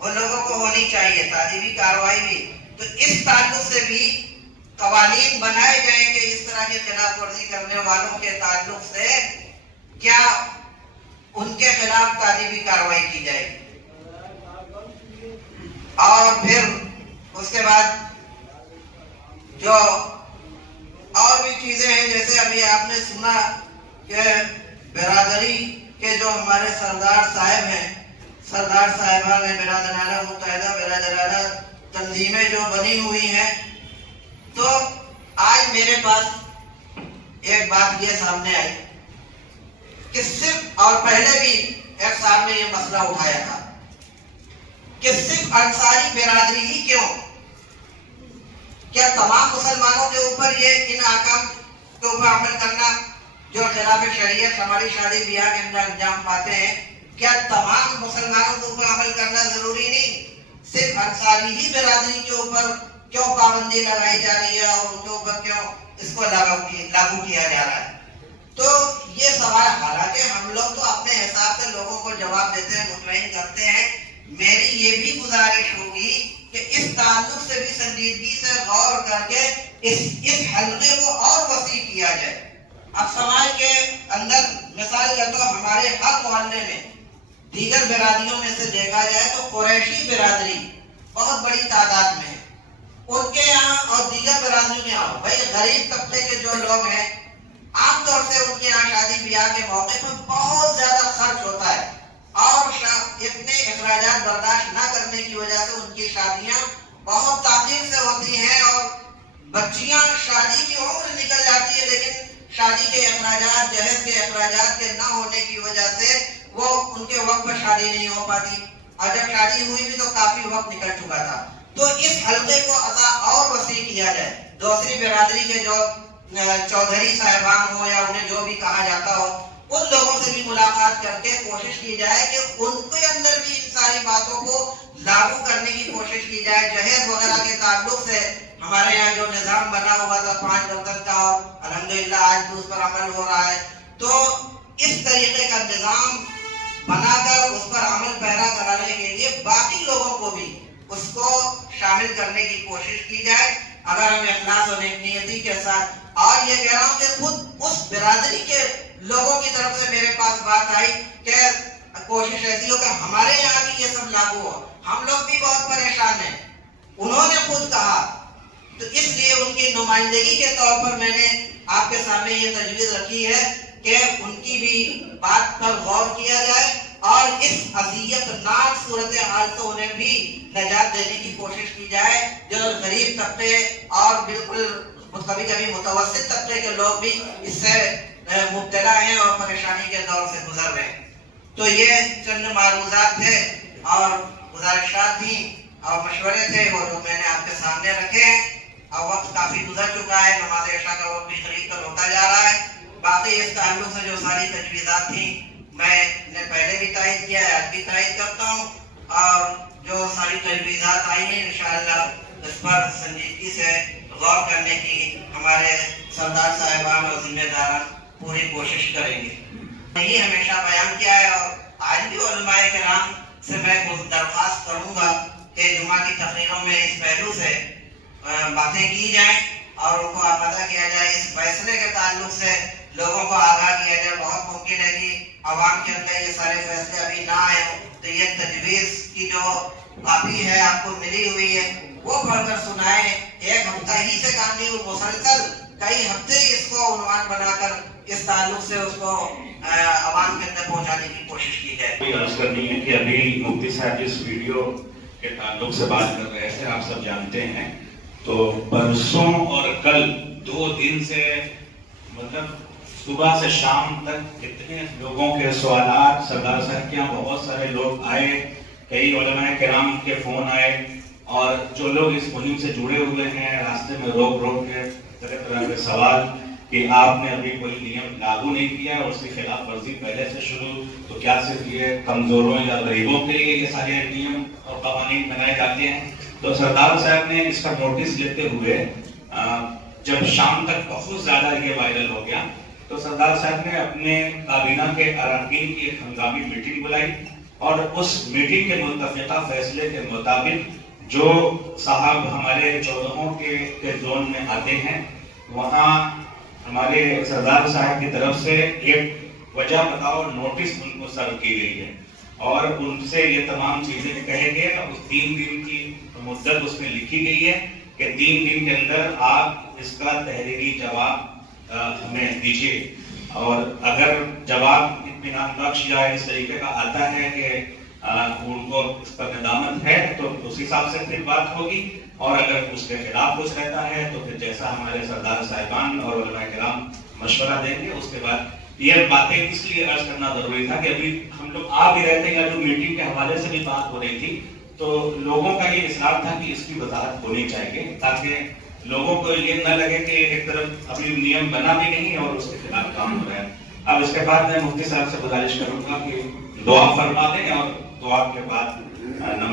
وہ لوگوں کو ہونی چاہیے، تعلیمی کارروائی بھی۔ تو اس تعلق سے بھی قوانین بنائے جائیں کہ اس طرح کی خلاف ورزی کرنے والوں کے تعلق سے کیا ان کے خلاف تعلیمی کارروائی کی جائے گی۔ اور پھر اس کے بعد جو اور بھی چیزیں ہیں، جیسے ابھی آپ نے سنا کہ برادری کے جو ہمارے سردار صاحب ہیں، سردار صاحبان ہیں، برادرانہ متحدہ برادرانہ تنظیمیں جو بنی ہوئی ہیں، تو آج میرے پاس ایک بات یہ سامنے آئی کہ صرف، اور پہلے بھی ایک صاحب نے یہ مسئلہ اٹھایا تھا کہ صرف انصاری برادری ہی کیوں؟ کیا تمام مسلمانوں کے اوپر یہ ان احکام کے اوپر عمل کرنا جو خلاف شریعت ہماری شادی بیاہ کے اندر انجام پاتے ہیں، کیا تمام مسلمانوں کے اوپر عمل کرنا ضروری نہیں؟ صرف انصاری ہی برادری کے اوپر کیوں پابندی لگائی جا رہی ہے اور ان کے اوپر کیوں اس کو لاگو کیا جا رہا ہے؟ تو یہ سوال، حالانکہ ہم لوگ تو اپنے حساب سے لوگوں کو جواب دیتے ہیں، مطمئن کرتے ہیں۔ میری یہ بھی گزارش ہوگی کہ اس تعلق سے بھی سنجیدگی سے غور کر کے اس حلقے کو اور وسیع کیا جائے۔ اب سماج کے اندر مثال یا تو ہمارے ہر محلے میں دیگر برادریوں میں سے دیکھا جائے تو قریشی برادری بہت بڑی تعداد میں ہے، ان کے یہاں اور دیگر برادریوں کے یہاں بھائی غریب طبقے کے جو لوگ ہیں، عام طور سے ان کے یہاں شادی بیاہ کے موقع پر بہت زیادہ خرچ ہوتا ہے، اور اتنے اخراجات برداشت نہ کرنے کی وجہ سے ان کی شادیاں بہت تاخیر سے ہوتی ہیں، اور بچیاں شادی کی عمر نکل جاتی ہے، لیکن شادی کے اخراجات، جہیز کے اخراجات کے نہ ہونے کی وجہ سے وہ ان کے وقت پر شادی نہیں ہو پاتی، اور جب شادی ہوئی بھی تو کافی وقت نکل چکا تھا۔ تو اس حلقے کو اور وسیع کیا جائے، دوسری برادری کے جو چودھری صاحبان ہو یا انہیں جو بھی کہا جاتا ہو، ان لوگوں سے بھی ملاقات کر کے کوشش کی جائے کہ ان کے اندر بھی ان ساری باتوں کو لاگو کرنے کی کوشش کی جائے۔ جہیز وغیرہ کے تعلق سے ہمارے یہاں جو نظام بنا ہوا تھا 5 برتن کا، اور الحمدللہ آج بھی اس پر عمل ہو رہا ہے، تو اس طریقے کا نظام بنا کر اس پر عمل پیرا کرانے کے لیے باقی لوگوں کو بھی اس کو شامل کرنے کی کوشش کی جائے، اگر ہم اخلاص اور نیک نیتی کے ساتھ۔ اور یہ کہہ رہا ہوں کہ خود اس برادری کے لوگوں کی طرف سے میرے پاس بات آئی کہ کوشش ایسی ہو کہ ہمارے یہاں بھی یہ سب لاگو ہو، ہم لوگ بھی بہت پریشان ہیں، انہوں نے خود کہا، تو اس لیے ان کی نمائندگی کے طور پر میں نے آپ کے سامنے یہ تجویز رکھی ہے کہ ان کی بھی بات پر غور کیا جائے، اور اس اذیت ناک صورتحال سے انہیں بھی نجات دینے کی کوشش کی جائے۔ جو غریب طبقے اور بالکل کبھی کبھی متوسط طبقے کے لوگ بھی اس سے مبتلا ہیں اور پریشانی کے دور سے گزر رہے ہیں۔ تو یہ چند معروضات تھے اور گزارشات تھیں اور مشورے تھے، وہ جو میں نے آپ کے سامنے رکھے ہیں۔ اور وقت کافی گزر چکا ہے، نماز عشاء کا وقت بھی قریب تر ہوتا جا رہا ہے۔ باقی اس تعلق سے جو ساری تجویزات تھیں میں نے پہلے بھی تائید کیا ہے، آج بھی تائید کرتا ہوں، اور جو ساری تجویزات آئی ہیں انشاءاللہ اس پر سنجیدگی سے غور کرنے کی ہمارے سردار صاحبان اور ذمہ داران پوری کوشش کریں گے۔ یہی ہمیشہ بیان کیا ہے، اور آج بھی علماء کرام سے میں درخواست کروں گا کہ جمعہ کی تقریروں میں اس پہلو سے باتیں کی جائیں اور ان کو آمادہ کیا جائے، اس فیصلے کے تعلق سے لوگوں کو آگاہ کیا جائے۔ بہت ممکن ہے کہ عوام کے اندر یہ سارے فیصلے ابھی نہ آئے ہوں، تو یہ تجویز کی جو کاپی ہے آپ کو ملی ہوئی ہے وہ پڑھ کر سنائیں۔ ایک ہفتہ ہی سے کام نہیں، مسلسل کئی ہفتے اس کو عنوان بنا کر اس تعلق سے اس کو عوام کے اندر پہنچانے کی کوشش کی جائے۔ عرض کرنی ہے کہ ابھی مفتی صاحب جس ویڈیو کے تعلق سے بات کر رہے تھے آپ سب جانتے ہیں، تو پرسوں اور کل 2 دن سے مطلب صبح سے شام تک اتنے لوگوں کے سوالات سردار صاحب کے یہاں بہت سارے لوگ آئے، کئی علماء کرام کے فون آئے، اور جو لوگ اس مہم سے جڑے ہوئے ہیں راستے میں روک کے طرح طرح کے سوال کہ آپ نے ابھی کوئی نیم لاگو نہیں کیا اور اس کی خلاف ورزی پہلے سے شروع، تو کیا صرف یہ کمزوروں یا غریبوں کے لیے یہ سارے نیم اور قوانین بنائے جاتے ہیں؟ تو سردار صاحب نے اس کا نوٹس لیتے ہوئے جب شام تک بہت زیادہ یہ وائرل ہو گیا، تو سردار صاحب نے اپنے کابینہ کے اراکین کی ایک ہنگامی میٹنگ بلائی اور اس میٹنگ کے متفقہ فیصلے کے مطابق جو صاحب ہمارے 14 کے زون میں آتے ہیں وہاں ہمارے سردار صاحب کی طرف سے ایک وجہ بتاؤ نوٹس ان کو سرو کی گئی ہے اور ان سے یہ تمام چیزیں کہے گئے. اس 3 دن کی مدت اس میں لکھی گئی ہے کہ 3 دن کے اندر آپ اس کا تحریری جواب ہمیں دیجیے اور اگر جواب اطمینان بخش یا اس طریقے کا آتا ہے کہ ان کو اس پر ندامت ہے تو اس حساب سے پھر بات ہوگی اور اگر اس کے خلاف کچھ رہتا ہے تو پھر جیسا ہمارے سردار صاحبان اور علماء کرام مشورہ دیں گے. اس کے بعد یہ باتیں اس لیے عرض کرنا ضروری تھا کہ ابھی ہم لوگ آ بھی رہتے ہیں یا جو میٹنگ کے حوالے سے بھی بات ہو رہی تھی تو لوگوں کا یہ اصرار تھا کہ اس کی وضاحت ہونی چاہیے تاکہ لوگوں کو یہ نہ لگے کہ ایک طرف ابھی نیم بنا بھی نہیں اور اس کے خلاف کام ہو رہا ہے. اب اس کے بعد میں مفتی صاحب سے گزارش کروں گا کہ دعا فرما دیں اور دعا کے بعد